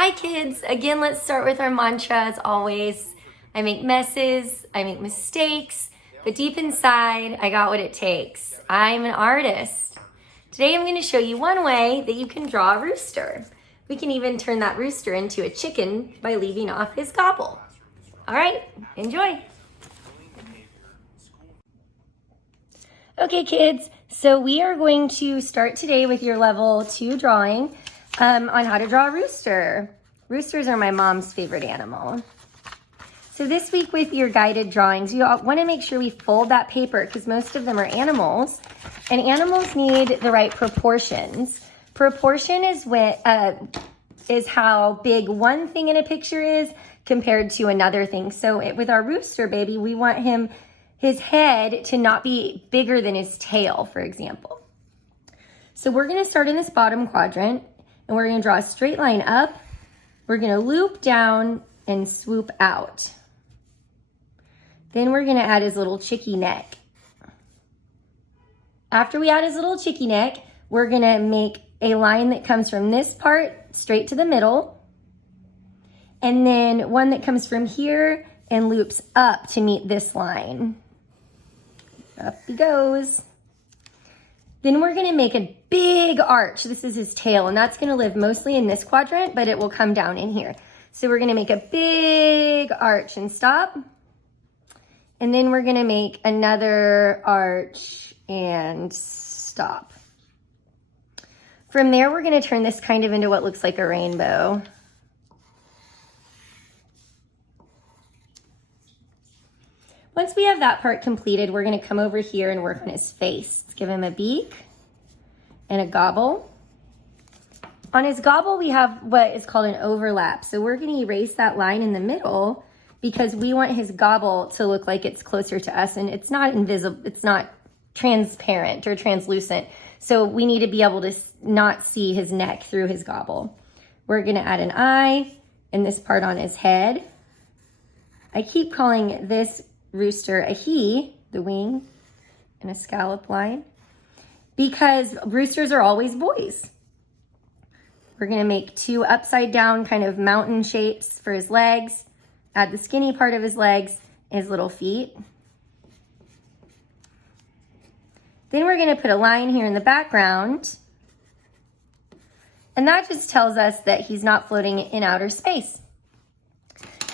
Hi kids, again let's start with our mantra as always. I make messes, I make mistakes, but deep inside I got what it takes. I'm an artist. Today I'm going to show you one way that you can draw a rooster. We can even turn that rooster into a chicken by leaving off his gobble. Alright, enjoy! Okay kids, so we are going to start today with your level 2 drawing on how to draw a rooster. Roosters are my mom's favorite animal. So this week with your guided drawings, you want to make sure we fold that paper because most of them are animals, and animals need the right proportions. Proportion is how big one thing in a picture is compared to another thing. So with our rooster baby, we want his head to not be bigger than his tail, for example. So we're going to start in this bottom quadrant, and we're going to draw a straight line up. We're going to loop down and swoop out. Then we're going to add his little chicky neck. After we add his little chicky neck, we're going to make a line that comes from this part straight to the middle, and then one that comes from here and loops up to meet this line. Up he goes. Then we're going to make a big arch. This is his tail, and that's going to live mostly in this quadrant, but it will come down in here. So we're going to make a big arch and stop. And then we're going to make another arch and stop. From there, we're going to turn this kind of into what looks like a rainbow. Once we have that part completed, we're going to come over here and work on his face. Let's give him a beak and a gobble. On his gobble, we have what is called an overlap. So we're going to erase that line in the middle because we want his gobble to look like it's closer to us, and it's not invisible, it's not transparent or translucent. So we need to be able to not see his neck through his gobble. We're going to add an eye and this part on his head. I keep calling this rooster a he, the wing, and a scallop line, because roosters are always boys. We're going to make two upside down kind of mountain shapes for his legs, add the skinny part of his legs and his little feet. Then we're going to put a line here in the background, and that just tells us that he's not floating in outer space.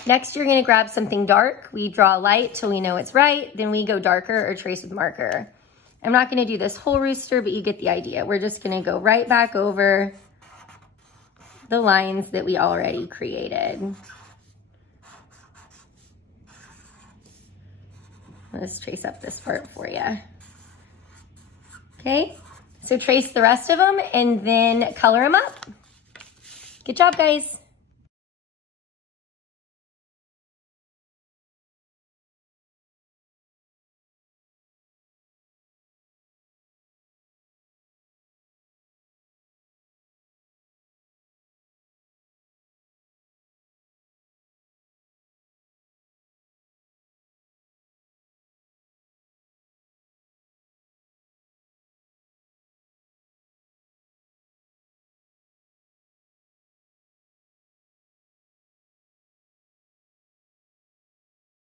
Next, you're going to grab something dark. We draw light till we know it's right. Then we go darker or trace with marker. I'm not going to do this whole rooster, but you get the idea. We're just going to go right back over the lines that we already created. Let's trace up this part for you. Okay, so trace the rest of them and then color them up. Good job, guys.